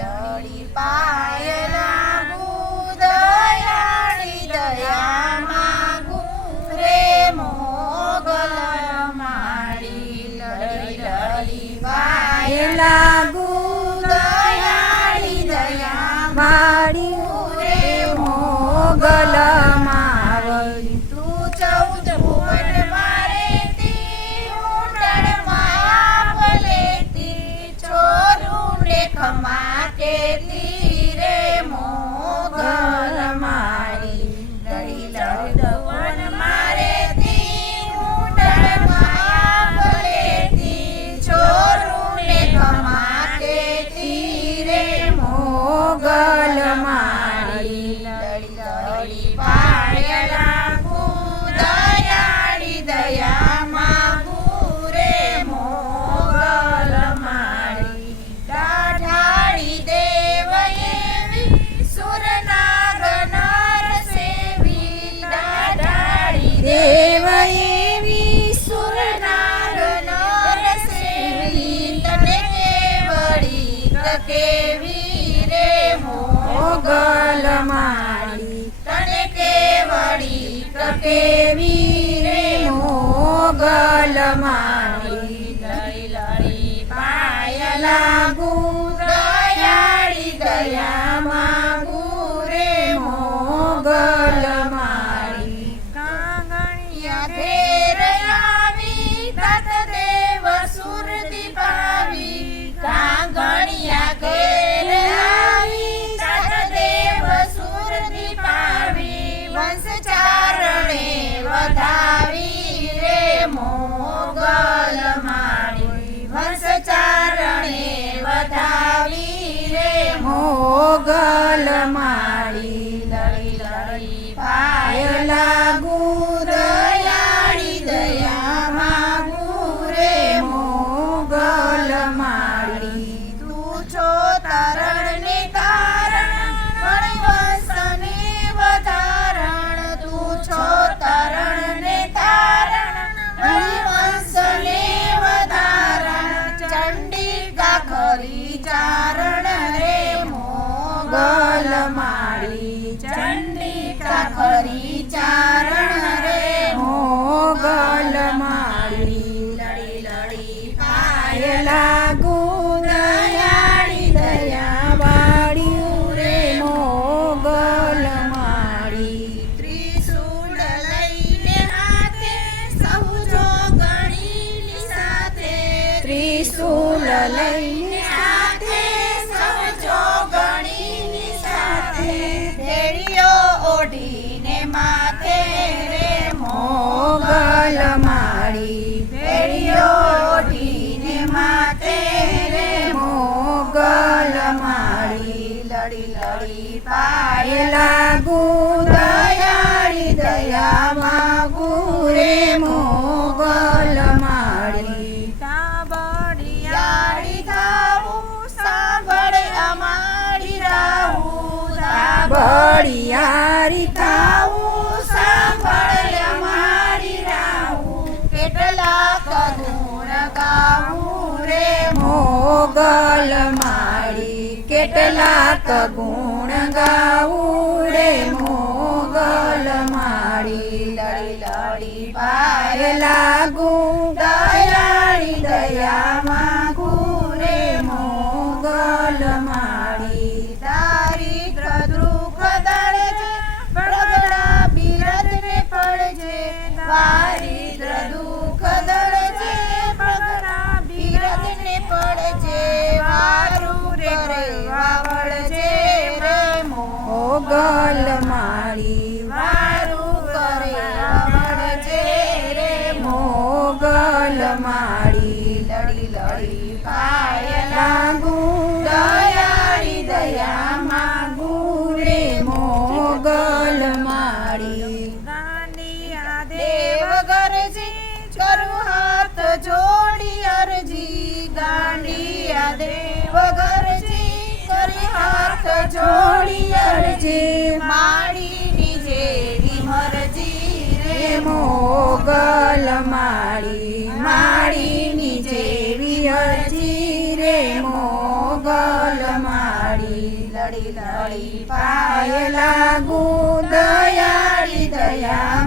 લડી પાયલા દયાળી દયા માગુ રે મોગલ માડી લડી લડી પાયલા દયાળી દયા માડી રે મોગલ માડી તું 14 ભુવન મારેતી ઊંડણ માયા ભલેતી ચોરું ને ખમા કેતી રે મોગલ માડી લડી લડી ભુવન મારેતી ઊંડણ માયા ભલેતી ચોરું ને ખમા કેતી રે મોગલ માડી લડી લડી પાયલા દયાળી દયા માગુ રે મોગલ માડી દાઢાળી દેવ એવી સુરનાગ નર સેવી દાઢાળી દેવ એવી સુરનાગ નર સેવી તને કેવડી કેવી રે મોગલ માડી તને કેવડી કેવી રે મોગલ માડી લડી લડી પાયલા દયાળી દયા માગુ રે મોગલ માડી કાંગણિયા ઘેર આવી તત દેવ સુરતી પાવી કાંગણિયા ઘેર આવી તત દેવ સુરતી પાવી વંશ ચારણે વધાવી રે મોગલ માડી વંશ ચારણે વધાવી રે મોગલ માડી લડી લડી પાયલા દયાળી દયા માગુ રે મોગલ માડી તું છો તારણ ને તારણ વંશને વધારણ તું છો તારણ ને તારણ વંશને વધારણ ચંડિકા ખરી ચારણ રે મોગલ માડી ચંડિકા ખરી ચારણ રે મોગલ માડી લડી લડી પાયલા દયાળી દયા વાળી રે મોગલ માડી ત્રિશૂળ લઈને હાથે સૌ જો ગણીની સાથે ત્રિશૂલ લઈને સાથે સૌ જો ગણીની સાથે ભેળીઓ ઓઢીને માથે રે મોગલ માડી ભેળીઓ ઓઢીને માથે રે મોગલ માડી લડી લડી પાયલા પાયલા દયાળી દયા માગુ રે મોગલ માડી યાળી થાવું સાંભળ અમારી રાહું બળિયારી થાવું સાંભળ અમારી રાહું કેટલાક ગુણ ગાવું રે મોગલ માડી કેટલાક ગુણ ગાવું રે મોગલ માડી લડી લડી પાયલા પાયલા દયાળી દયા માગુ રે મોગલ માડી દારિદ્ર દુઃખ દળજે પ્રગડા બિરદ ને પડજે દારિદ્ર દુઃખ દળજે પ્રગડા બિરદ ને પડજે વારું રે વાવળજે રે મોગલ માડી વારું કરે વાવળજે રે મોગલ માડી લડી લડી પાયલા લાગુ દયાળી દયા માગુ રે મોગલ માડી દેવ ગરજી કરું હાથ જોડી અરજી ગાંડિયા દેવ ગરજી કરી હાથ જોડી અરજી માડીની જેવી મરજી રે મોગલ માડી માડીની જેવી અરજી રે મોગલ માડી માડી લડી લડી પાય લાગુ દયાળી દયા